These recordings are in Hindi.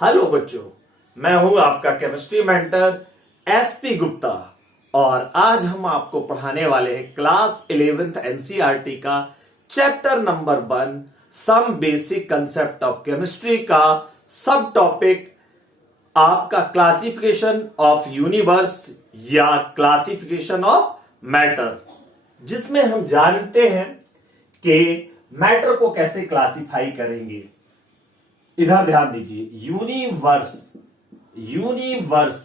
हेलो बच्चों, मैं हूं आपका केमिस्ट्री मेंटर एसपी गुप्ता और आज हम आपको पढ़ाने वाले हैं क्लास 11th एनसीईआरटी का chapter number 1 some basic concept of chemistry का सब टॉपिक आपका क्लासिफिकेशन ऑफ यूनिवर्स या क्लासिफिकेशन ऑफ मैटर, जिसमें हम जानते हैं कि मैटर को कैसे क्लासिफाई करेंगे। इधर ध्यान दीजिए, यूनिवर्स यूनिवर्स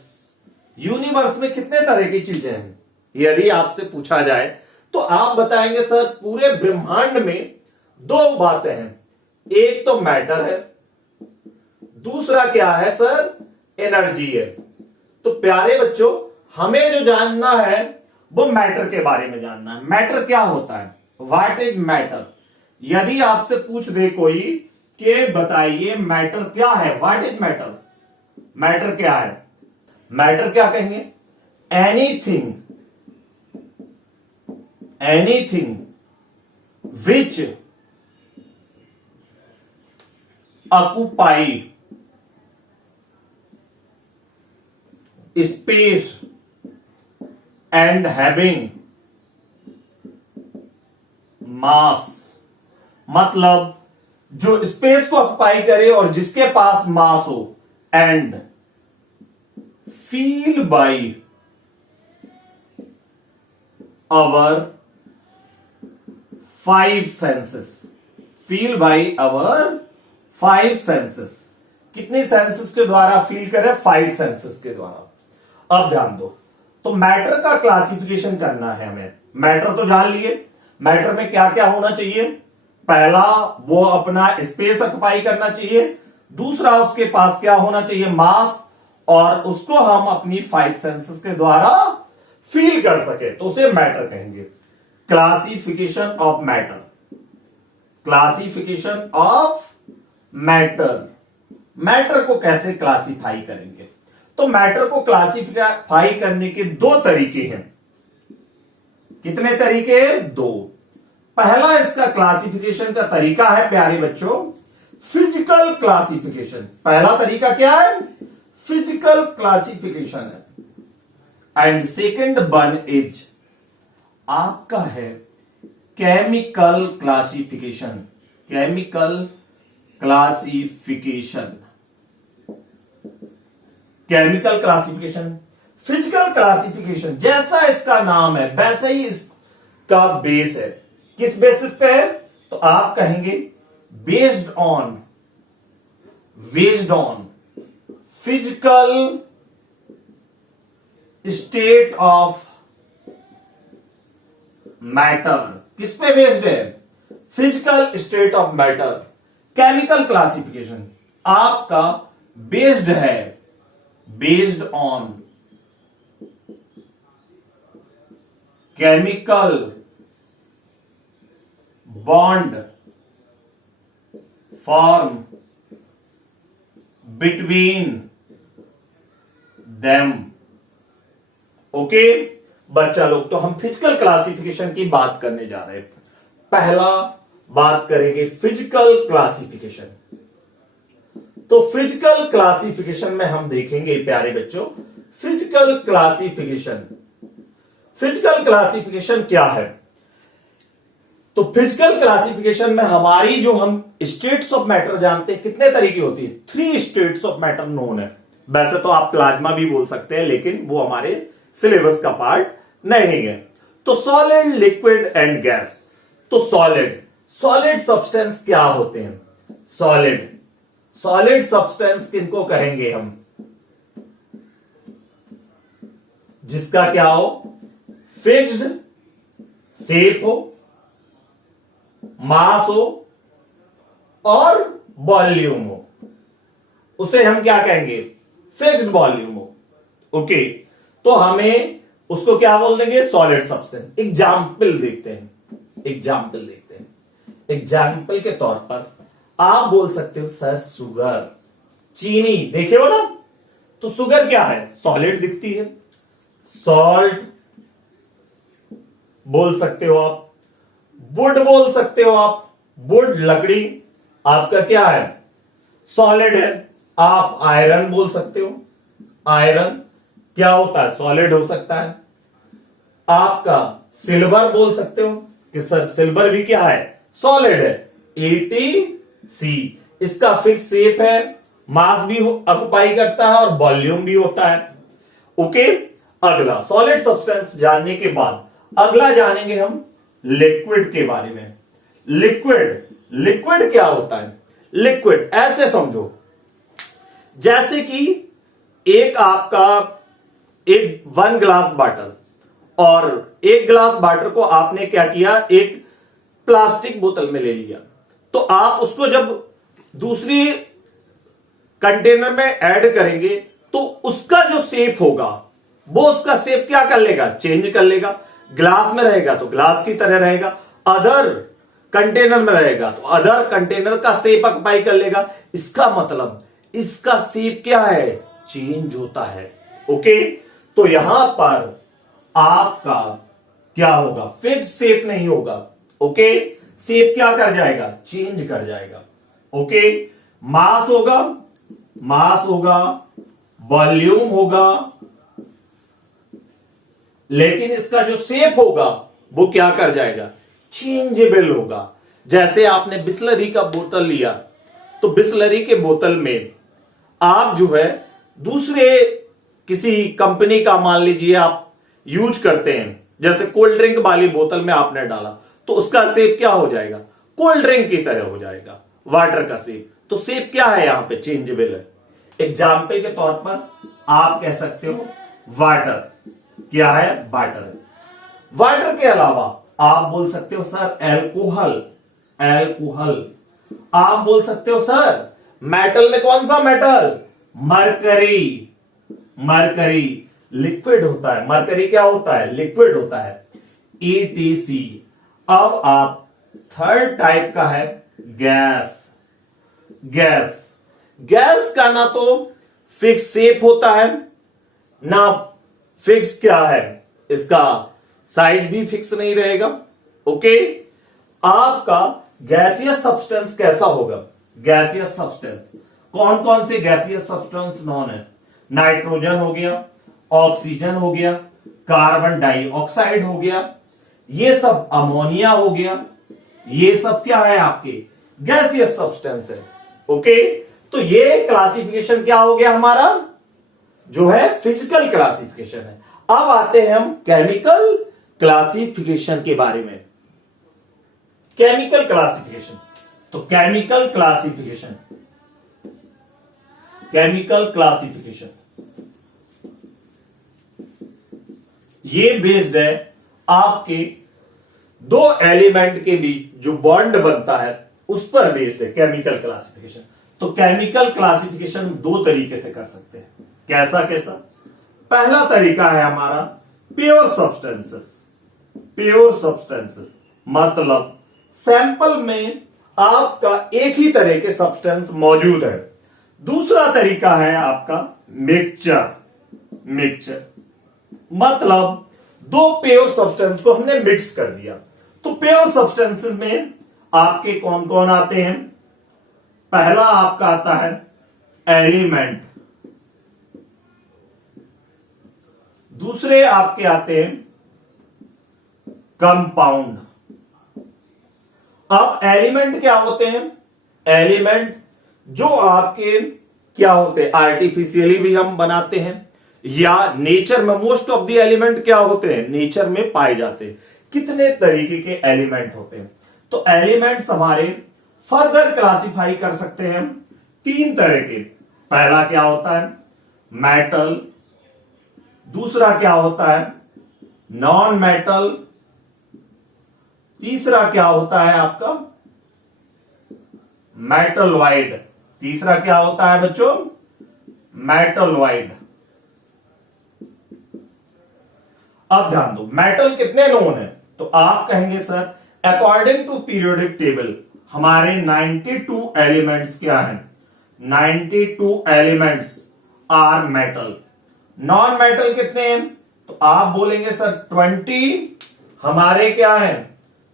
यूनिवर्स में कितने तरह की चीजें हैं। यदि आपसे पूछा जाए तो आप बताएंगे सर पूरे ब्रह्मांड में दो बातें हैं, एक तो मैटर है, दूसरा क्या है सर, एनर्जी है। तो प्यारे बच्चों, हमें जो जानना है वो मैटर के बारे में जानना है। मैटर क्या होता है, व्हाट इज मैटर। यदि आपसे पूछ दे कोई कि बताइए मैटर क्या है, व्हाट इज मैटर, मैटर क्या है, मैटर क्या कहेंगे, anything which occupy space and having mass. मतलब जो स्पेस को ऑक्युपाई करे और जिसके पास मास हो, and feel by our 5 senses, feel by our 5 senses. कितनी सेंसेस के द्वारा फील करे, 5 सेंसेस के द्वारा। अब ध्यान दो, तो मैटर का क्लासिफिकेशन करना है हमें। मैटर तो जान लिए, मैटर में क्या क्या होना चाहिए। पहला, वो अपना स्पेस ऑक्युपाई करना चाहिए। दूसरा, उसके पास क्या होना चाहिए, मास, और उसको हम अपनी 5 सेंसेस के द्वारा फील कर सके तो उसे मैटर कहेंगे। Classification of matter, classification of matter. Matter को कैसे क्लासिफाई करेंगे, तो मैटर को क्लासिफाई करने के दो तरीके हैं। कितने तरीके, दो। पहला इसका क्लासिफिकेशन का तरीका है प्यारे बच्चों, फिजिकल क्लासिफिकेशन। पहला तरीका क्या है, फिजिकल क्लासिफिकेशन है। एंड सेकंड वन इज आपका है chemical classification, chemical classification, chemical classification. Physical classification जैसा इसका नाम है वैसे ही इसका बेस है। किस बेसिस पे है, तो आप कहेंगे based on physical state of matter. किस पे बेस्ड है, physical state of matter. Chemical classification आपका बेस्ड है, based on chemical bond form between them. Okay बच्चा लोग, तो हम फिजिकल क्लासिफिकेशन की बात करने जा रहे हैं। पहला बात करेंगे फिजिकल क्लासिफिकेशन। तो फिजिकल क्लासिफिकेशन में हम देखेंगे प्यारे बच्चों, फिजिकल क्लासिफिकेशन, फिजिकल क्लासिफिकेशन क्या है। तो फिजिकल क्लासिफिकेशन में हमारी जो हम स्टेट्स ऑफ मैटर जानते हैं, कितने तरीके होती है, 3 स्टेट्स ऑफ मैटर नोन है। वैसे तो आप प्लाज्मा भी बोल सकते हैं, लेकिन वो हमारे सिलेबस का पार्ट नहीं है। तो सॉलिड, लिक्विड एंड गैस। तो सॉलिड सब्सटेंस क्या होते हैं, सॉलिड सब्सटेंस किनको कहेंगे हम, जिसका क्या हो, फिक्स्ड शेप हो, मास हो और वॉल्यूम हो, उसे हम क्या कहेंगे, फिक्स्ड वॉल्यूम हो। ओके, तो हमें उसको क्या बोल देंगे, सॉलिड सब्सटेंस। एग्जाम्पल देखते हैं, एग्जाम्पल के तौर पर आप बोल सकते हो सर सुगर, चीनी, देखे हो ना। तो सुगर क्या है, सॉलिड दिखती है। सॉल्ट बोल सकते हो आप, वुड बोल सकते हो आप, वुड लकड़ी आपका क्या है, सॉलिड है। आप आयरन बोल सकते हो, आयरन क्या होता है, सॉलिड हो सकता है। आपका सिल्वर बोल सकते हो कि सर सिल्वर भी क्या है, सॉलिड है, ATC। इसका फिक्स शेप है, मास भी ऑक्युपाई करता है और वॉल्यूम भी होता है। ओके, अगला सॉलिड सब्सटेंस जानने के बाद अगला जानेंगे हम लिक्विड के बारे में। लिक्विड, लिक्विड क्या होता है? लिक्विड ऐसे समझो जैसे कि एक आपका एक 1 ग्लास वाटर, और 1 ग्लास वाटर को आपने क्या किया, एक प्लास्टिक बोतल में ले लिया, तो आप उसको जब दूसरी कंटेनर में ऐड करेंगे तो उसका जो शेप होगा वो उसका शेप क्या कर लेगा, चेंज कर लेगा। ग्लास में रहेगा तो ग्लास की तरह रहेगा, अदर कंटेनर में रहेगा तो अदर कंटेनर का शेप ऑक्युपाई कर लेगा। इसका मतलब इसका शेप क्या है, चेंज होता है। ओके, तो यहां पर आपका क्या होगा, फिक्स शेप नहीं होगा। ओके, शेप क्या कर जाएगा, चेंज कर जाएगा। ओके, मास होगा, मास होगा, वॉल्यूम होगा, लेकिन इसका जो शेप होगा वो क्या कर जाएगा, चेंजेबल होगा। जैसे आपने बिस्लरी का बोतल लिया तो बिस्लरी के बोतल में आप जो है दूसरे किसी कंपनी का मान लीजिए आप यूज करते हैं, जैसे कोल्ड ड्रिंक वाली बोतल में आपने डाला तो उसका शेप क्या हो जाएगा, कोल्ड ड्रिंक की तरह हो जाएगा, वाटर का शेप। तो शेप क्या है यहां पे, चेंजेबल है। एग्जाम्पल के तौर पर आप कह सकते हो वाटर, क्या है, वाटर। वाटर के अलावा आप बोल सकते हो सर एल्कोहल, एल्कोहल। आप बोल सकते हो सर मेटल में कौन सा मेटल, मरकरी, मरकरी लिक्विड होता है। मरकरी क्या होता है, लिक्विड होता है, ETC। अब आप थर्ड टाइप का है गैस, गैस। गैस का ना तो फिक्स शेप होता है ना फिक्स क्या है, इसका साइज भी फिक्स नहीं रहेगा। ओके, आपका गैसियस सब्सटेंस कैसा होगा, गैसियस सब्सटेंस कौन कौन से गैसियस सब्सटेंस नॉन है, नाइट्रोजन हो गया, ऑक्सीजन हो गया, कार्बन डाइऑक्साइड हो गया, ये सब अमोनिया हो गया, ये सब क्या है आपके गैसियस सब्सटेंस है। ओके, तो ये क्लासिफिकेशन क्या हो गया हमारा, जो है फिजिकल क्लासिफिकेशन है। अब आते हैं हम केमिकल क्लासिफिकेशन के बारे में। केमिकल क्लासिफिकेशन, तो केमिकल क्लासिफिकेशन, केमिकल क्लासिफिकेशन ये बेस्ड है आपके दो एलिमेंट के बीच जो बॉन्ड बनता है उस पर बेस्ड है केमिकल क्लासिफिकेशन। तो केमिकल क्लासिफिकेशन दो तरीके से कर सकते हैं, कैसा कैसा। पहला तरीका है हमारा प्योर सब्सटेंसेस, प्योर सब्सटेंसेस मतलब सैंपल में आपका एक ही तरह के सब्सटेंस मौजूद है। दूसरा तरीका है आपका मिक्सचर, मिक्सचर मतलब दो प्योर सब्सटेंस को हमने मिक्स कर दिया। तो प्योर सब्सटेंसेस में आपके कौन कौन आते हैं, पहला आपका आता है एलिमेंट, दूसरे आपके आते हैं कंपाउंड। अब एलिमेंट क्या होते हैं, एलिमेंट जो आपके क्या होते हैं, आर्टिफिशियली भी हम बनाते हैं या नेचर में मोस्ट ऑफ द एलिमेंट क्या होते हैं, नेचर में पाए जाते हैं। कितने तरीके के एलिमेंट होते हैं, तो एलिमेंट्स हमारे फर्दर क्लासिफाई कर सकते हैं हम तीन तरह के। पहला क्या होता है मेटल, दूसरा क्या होता है नॉन मेटल, तीसरा क्या होता है आपका मेटलॉइड, तीसरा क्या होता है बच्चों मेटलॉइड। अब ध्यान दो मेटल कितने नोन है, तो आप कहेंगे sir according to periodic table हमारे 92 एलिमेंट्स क्या हैं, 92 elements are metal. Non metal कितने हैं, तो आप बोलेंगे सर 20 हमारे क्या है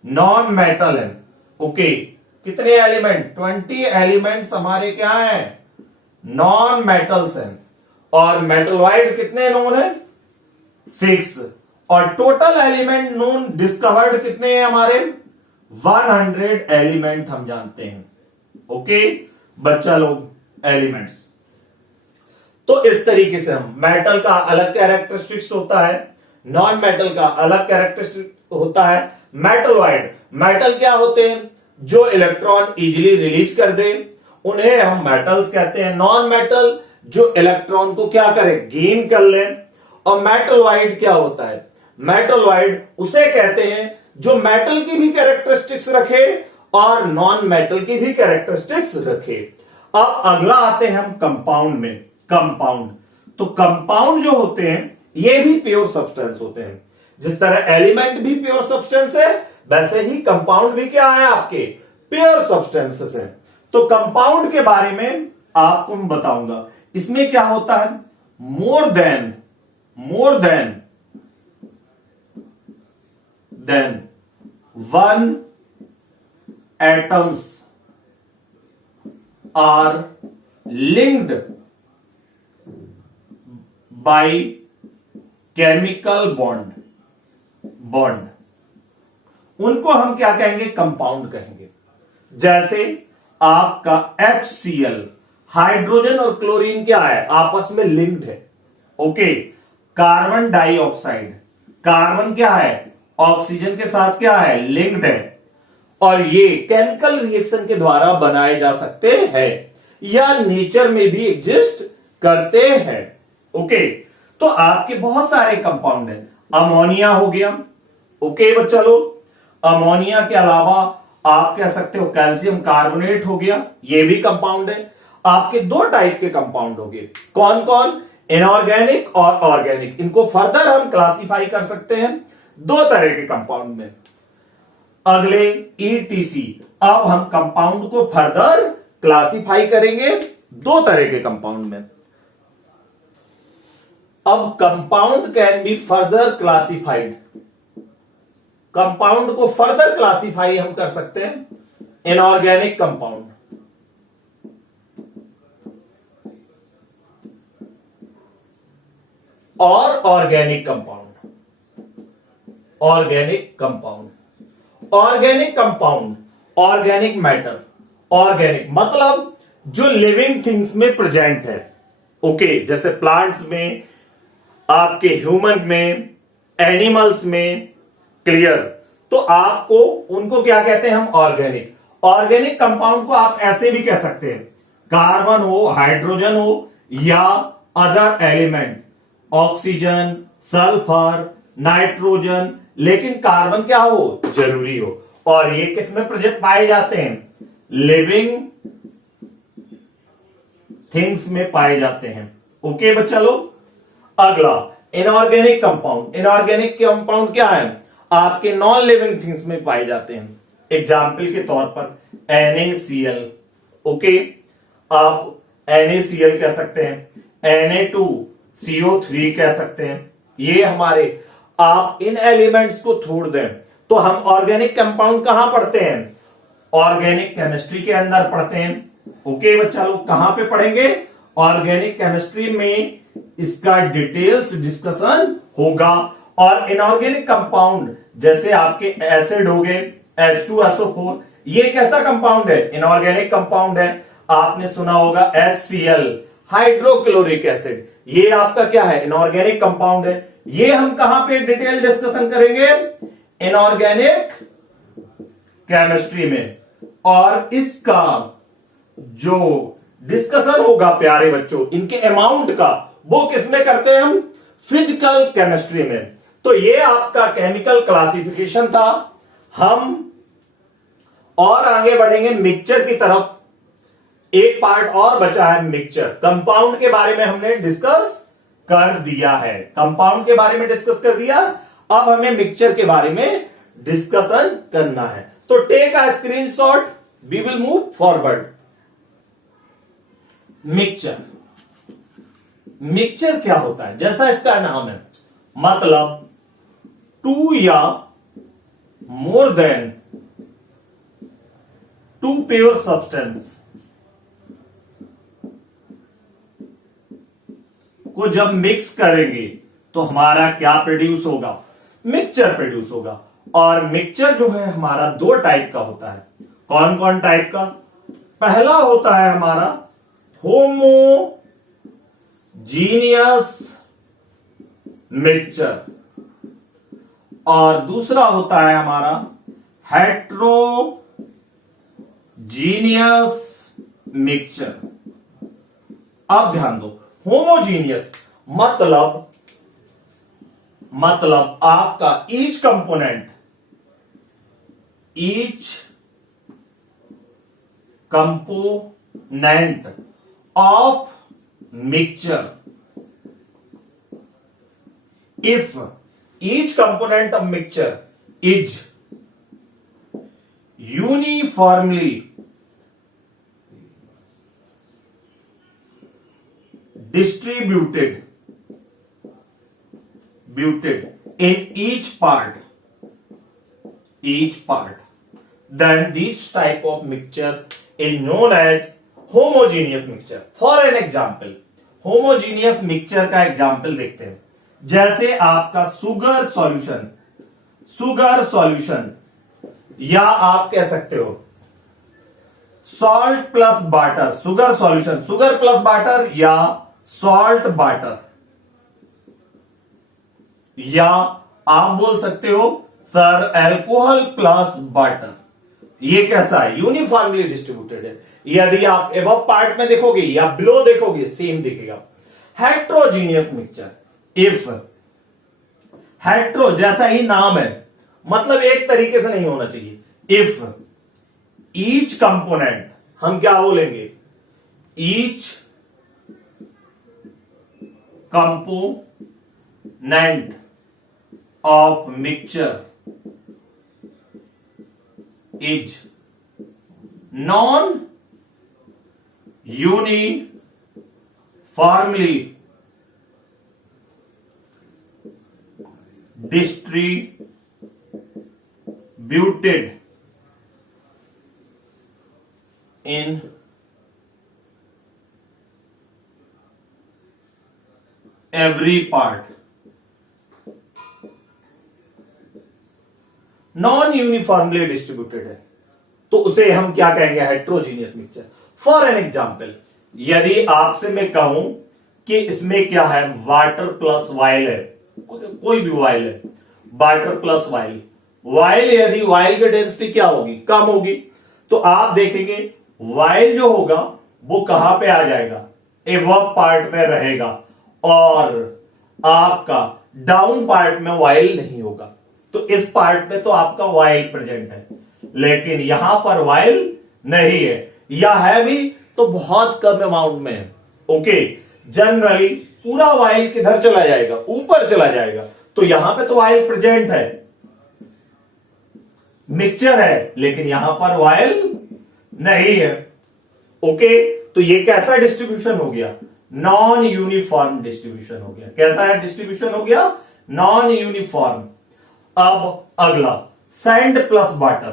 नॉन मेटल है। ओके, कितने एलिमेंट, 20 एलिमेंट्स हमारे क्या है नॉन मेटल्स हैं, और मेटलॉइड कितने नोन है? 6। और टोटल एलिमेंट नोन डिस्कवर्ड कितने हैं हमारे? 100 एलिमेंट हम जानते हैं। ओके बच्चा लोग, एलिमेंट्स। तो इस तरीके से हम मेटल का अलग कैरेक्टरिस्टिक्स होता है, नॉन मेटल का अलग कैरेक्टरिस्टिक होता है। मेटलॉइड, मेटल क्या होते हैं? जो इलेक्ट्रॉन इजीली रिलीज कर दे उन्हें हम मेटल्स कहते हैं। नॉन मेटल जो इलेक्ट्रॉन को क्या करे? गेन कर ले। और मेटलॉइड क्या होता है? मेटलॉइड उसे कहते हैं जो मेटल की भी कैरेक्टरिस्टिक्स रखे और नॉन मेटल की भी कैरेक्टरिस्टिक्स रखे। अब अगला आते हैं हम कंपाउंड में। कंपाउंड, तो कंपाउंड जो होते हैं ये भी प्योर सब्सटेंस होते हैं। जिस तरह एलिमेंट भी प्योर सब्सटेंस है, वैसे ही कंपाउंड भी क्या है? आपके प्योर सब्सटेंसेस है। तो कंपाउंड के बारे में आपको मैं बताऊंगा। इसमें क्या होता है? More than 1 atoms are linked by chemical bond। उनको हम क्या कहेंगे? कंपाउंड कहेंगे। जैसे आपका HCl, हाइड्रोजन और क्लोरीन क्या है? आपस में लिंक्ड है। ओके, कार्बन डाइऑक्साइड, कार्बन क्या है? ऑक्सीजन के साथ क्या है? लिंक्ड है। और ये केमिकल रिएक्शन के द्वारा बनाए जा सकते हैं या नेचर में भी एग्जिस्ट करते हैं। ओके, तो आपके बहुत सारे कंपाउंड हैं। अमोनिया हो गया। ओके बच्चा लोग, अमोनिया के अलावा आप कह सकते हो कैल्शियम कार्बोनेट हो गया, ये भी कंपाउंड है। आपके 2 टाइप के कंपाउंड हो गए। कौन कौन? इनऑर्गेनिक और ऑर्गेनिक। इनको फर्दर हम क्लासिफाई कर सकते हैं 2 तरह के कंपाउंड में। अगले ETC, अब हम कंपाउंड को फर्दर क्लासिफाई करेंगे 2 तरह के कंपाउंड में। अब compound can be further classified, compound को फर्दर क्लासिफाई हम कर सकते हैं इनऑर्गेनिक कंपाउंड और organic compound. Organic compound, organic compound, organic matter. Organic मतलब जो लिविंग थिंग्स में प्रेजेंट है। ओके, जैसे प्लांट्स में, आपके ह्यूमन में, एनिमल्स में। क्लियर? तो आपको उनको क्या कहते हैं हम? ऑर्गेनिक। ऑर्गेनिक कंपाउंड को आप ऐसे भी कह सकते हैं, कार्बन हो, हाइड्रोजन हो या other element, oxygen, sulphur, nitrogen, लेकिन कार्बन क्या हो? जरूरी हो। और ये किस में प्रेजेंट पाए जाते हैं? लिविंग थिंग्स में पाए जाते हैं। ओके बच्चा लोग, अगला इनऑर्गेनिक कंपाउंड। इनऑर्गेनिक कंपाउंड क्या है? आपके नॉन लिविंग थिंग्स में पाए जाते हैं। एग्जाम्पल के तौर पर NaCl। ओके, आप NaCl कह सकते हैं, Na2CO3 कह सकते हैं। ये हमारे, आप इन एलिमेंट्स को छोड़ दें तो हम ऑर्गेनिक कंपाउंड कहां पढ़ते हैं? ऑर्गेनिक केमिस्ट्री के अंदर पढ़ते हैं। ओके बच्चा लोग, कहां पे पढ़ेंगे? ऑर्गेनिक केमिस्ट्री में इसका डिटेल्स डिस्कशन होगा। और इनऑर्गेनिक कंपाउंड जैसे आपके एसिड हो गए, H2SO4, ये कैसा कंपाउंड है? इनऑर्गेनिक कंपाउंड है। आपने सुना होगा HCl, हाइड्रोक्लोरिक एसिड, ये आपका क्या है? इनऑर्गेनिक कंपाउंड है। ये हम कहां पे डिटेल डिस्कशन करेंगे? इनऑर्गेनिक केमिस्ट्री में। और इसका जो डिस्कशन होगा प्यारे बच्चों, इनके अमाउंट का, वो किसमें करते हैं हम? फिजिकल केमिस्ट्री में। तो ये आपका केमिकल क्लासिफिकेशन था। हम और आगे बढ़ेंगे मिक्सचर की तरफ। एक पार्ट और बचा है, मिक्सचर। कंपाउंड के बारे में हमने डिस्कस कर दिया है, कंपाउंड के बारे में डिस्कस कर दिया। अब हमें मिक्सचर के बारे में डिस्कशन करना है। तो take a screenshot, we will move forward. Mixture, mixture क्या होता है? जैसा इसका नाम है, मतलब 2 या मोर देन 2 प्योर सब्सटेंस को जब मिक्स करेंगे तो हमारा क्या प्रोड्यूस होगा? मिक्सचर प्रोड्यूस होगा। और मिक्सचर जो है हमारा दो टाइप का होता है। कौन कौन टाइप का? पहला होता है हमारा होमोजीनियस मिक्सचर और दूसरा होता है हमारा हेट्रोजीनियस मिक्सचर। अब ध्यान दो, होमोजीनियस मतलब आपका each component of mixture, if each component of mixture is uniformly distributed in each part, then this type of mixture is known as homogeneous mixture. For an example, homogeneous mixture का एग्जाम्पल देखते हैं। जैसे आपका शुगर सॉल्यूशन या आप कह सकते हो salt plus water, sugar solution, sugar plus water या सॉल्ट वाटर, या आप बोल सकते हो सर अल्कोहल प्लस वाटर। ये कैसा है? यूनिफॉर्मली डिस्ट्रीब्यूटेड है। यदि आप एबव पार्ट में देखोगे या बिलो देखोगे सेम दिखेगा। हेट्रोजीनियस मिक्सचर, इफ हेट्रो जैसा ही नाम है, मतलब एक तरीके से नहीं होना चाहिए। इफ ईच कंपोनेंट, हम क्या बोलेंगे? Each component of mixture is non uniformly distributed in every part, non uniformly distributed है, तो उसे हम क्या कहेंगे? Heterogeneous mixture. For an example, यदि आपसे मैं कहूं कि इसमें क्या है? वाटर प्लस वाइल है, कोई भी वाइल है, वाटर प्लस वाइल, यदि वाइल की डेंसिटी क्या होगी? कम होगी, तो आप देखेंगे वाइल जो होगा वो कहां पे आ जाएगा? एबव पार्ट में रहेगा, और आपका डाउन पार्ट में वाइल नहीं होगा। तो इस पार्ट में तो आपका वाइल प्रेजेंट है, लेकिन यहां पर वाइल नहीं है, या है भी तो बहुत कम अमाउंट में है। ओके, जनरली पूरा वाइल किधर चला जाएगा? ऊपर चला जाएगा। तो यहां पे तो वाइल प्रेजेंट है, मिक्सचर है, लेकिन यहां पर वाइल नहीं है। ओके, तो ये कैसा डिस्ट्रीब्यूशन हो गया? नॉन यूनिफॉर्म डिस्ट्रीब्यूशन हो गया। कैसा है डिस्ट्रीब्यूशन हो गया? Non uniform. अब अगला, सैंड प्लस वाटर।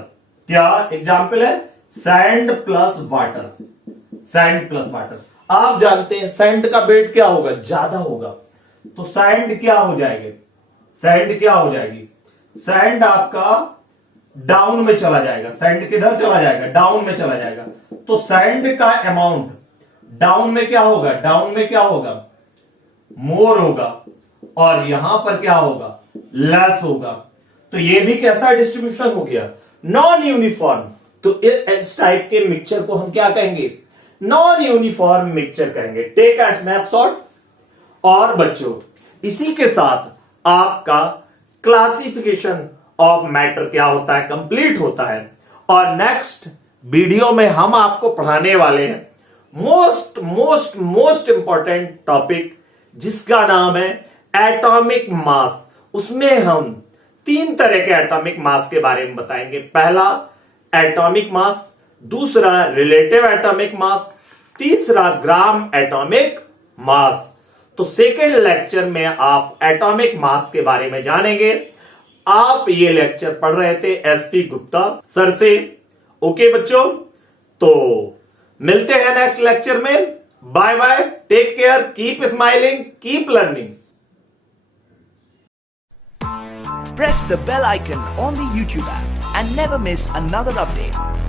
क्या एग्जाम्पल है? Sand plus water. Sand plus water, आप जानते हैं सैंड का वेट क्या होगा? ज्यादा होगा, तो सैंड क्या हो जाएगी? सैंड आपका डाउन में चला जाएगा। सैंड किधर चला जाएगा? डाउन में चला जाएगा। तो सैंड का अमाउंट डाउन में क्या होगा? मोर होगा, और यहां पर क्या होगा? लेस होगा। तो ये भी कैसा डिस्ट्रीब्यूशन हो गया? Non uniform. तो इस टाइप के मिक्सचर को हम क्या कहेंगे? नॉन यूनिफॉर्म मिक्सचर कहेंगे। Take a snapshot. और बच्चों, इसी के साथ आपका क्लासिफिकेशन ऑफ मैटर क्या होता है? कंप्लीट होता है। और नेक्स्ट वीडियो में हम आपको पढ़ाने वाले हैं मोस्ट इंपॉर्टेंट टॉपिक, जिसका नाम है एटॉमिक मास। उसमें हम 3 तरह के एटॉमिक मास के बारे में बताएंगे। पहला एटॉमिक मास, दूसरा रिलेटिव एटॉमिक मास, तीसरा ग्राम एटॉमिक मास। तो सेकेंड लेक्चर में आप एटॉमिक मास के बारे में जानेंगे। आप ये लेक्चर पढ़ रहे थे एसपी गुप्ता सर से। ओके बच्चों, तो मिलते हैं नेक्स्ट लेक्चर में। Bye bye. Take care. Keep smiling. Keep learning. Press the bell icon on the YouTube app and never miss another update.